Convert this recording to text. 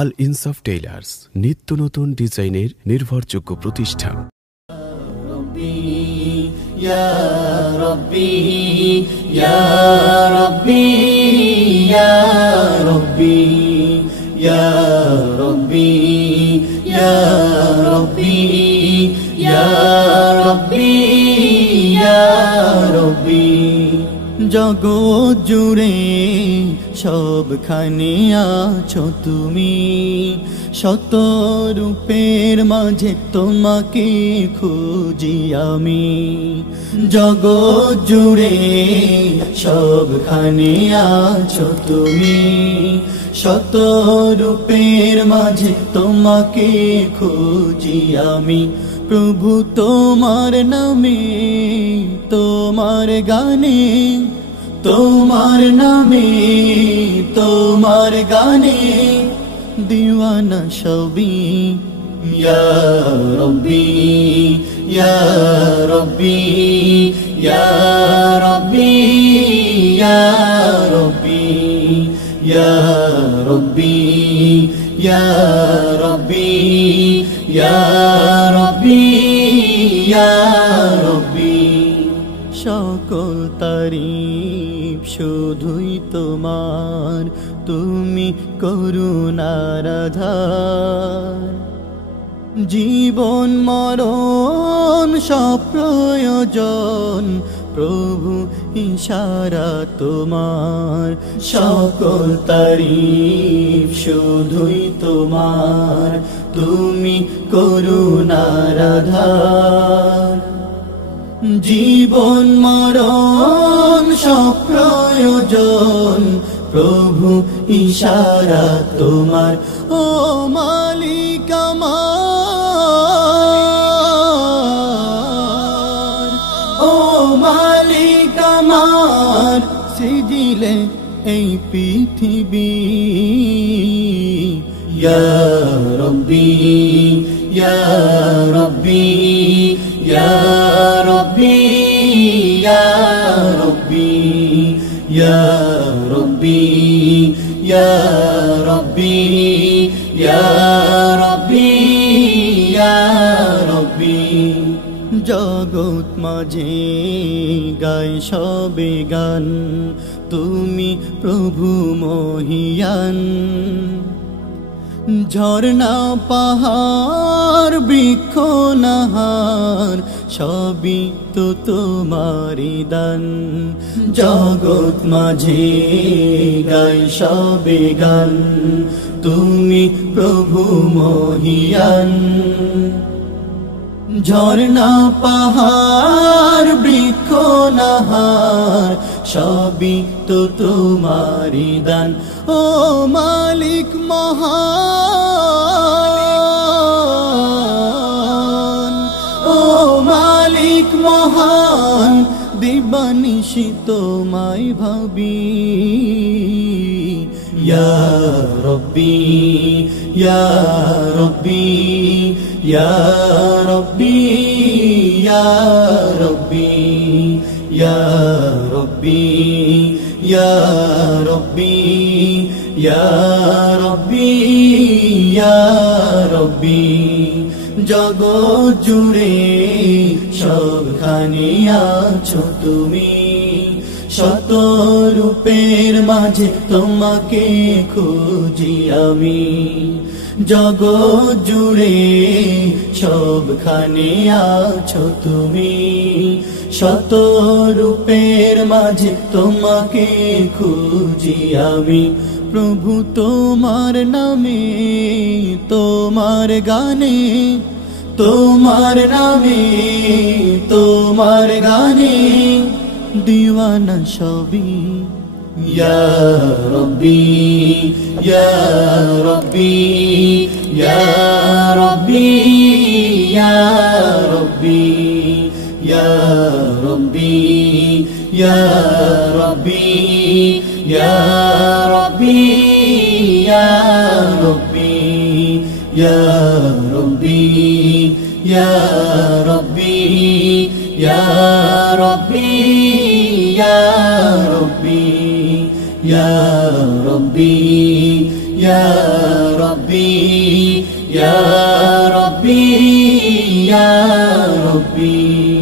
আল ইনসাফ টেইলার্স, নিত্য নতুন ডিজাইনের নির্ভরযোগ্য প্রতিষ্ঠান। ইয়া রাব্বি ইয়া রাব্বি ইয়া রাব্বি ইয়া রাব্বি ইয়া রাব্বি ইয়া রাব্বি ইয়া রাব্বি। জগৎ জুড়ে সবখানে আছো তুমি, শত রূপের মাঝে তোমাকে খুঁজি আমি। জগৎ জুড়ে সবখানে আছো তুমি, শত রূপের মাঝে তোমাকে খুঁজি আমি। প্রভু তোমার নামে, তোমার গানে, তোমার নামে, তোমার গানে দিওয়ানা সবই। ইয়া রাব্বি ইয়া রাব্বি ইয়া রাব্বি ইয়া রাব্বি ইয়া রাব্বি ইয়া রাব্বি ইয়া রাব্বি ইয়া রাব্বি। সকল তারিফ শুধুই তোমার, তুমি করুণার আধার। জীবন মরণ সব প্রয়োজন প্রভু ইশারা তোমার। সকল তারিফ শুধুই তোমার, তুমি করুণার আধার। জীবন মরণ সব প্রয়োজন প্রভু ইশারা তোমার। ও মালিক আমার, ও মালিক আমার, সিজিলে এই পৃথিবী। ইয়া রাব্বি ইয়া রাব্বি ইয়া রাব্বি ইয়া রাব্বি ইয়া রাব্বি ইয়া রাব্বি ইয়া রাব্বি ইয়া রাব্বি। জগৎ মাঝে গায় সবে গান, তুমি প্রভু মহিয়ান। ঝর্ণা পাহাড় বৃক্ষ নাহার সবই তো তোমারি দান। জগৎ মাঝে গায় সবে গান, তুমি প্রভু মহিয়ান। ঝর্ণা পাহাড় বৃক্ষ নাহার সবই তো তোমারি দান। ও মালিক মহান, ও মালিক মহান, দিবানিশি তোমায় ভাবি। ইয়া রাব্বি ইয়া রাব্বি ইয়া রাব্বি ইয়া রাব্বি ইয়া রাব্বি ইয়া রাব্বি ইয়া রাব্বি ইয়া রাব্বি। জগৎ জুড়ে সবখানে আছো তুমি, শত রূপের মাঝে তোমাকে খুঁজি আমি। জগৎ জুড়ে সবখানে আছো তুমি, শত রূপের মাঝে তোমাকে খুঁজি আমি। প্রভু তোমার নামে, তোমার গানে, তোমার নামে, তোমার গানে দিওয়ানা সবই। ইয়া রাব্বি ইয়া রাব্বি ইয়া রাব্বি ইয়া রাব্বি ইয়া রাব্বি ইয়া রাব্বি ইয়া রাব্বি ইয়া রাব্বি ইয়া রাব্বি ইয়া রাব্বি ইয়া রাব্বি ইয়া রাব্বি ইয়া রাব্বি ইয়া রব্বি ইয়া রব্বি ইয়া রব্বি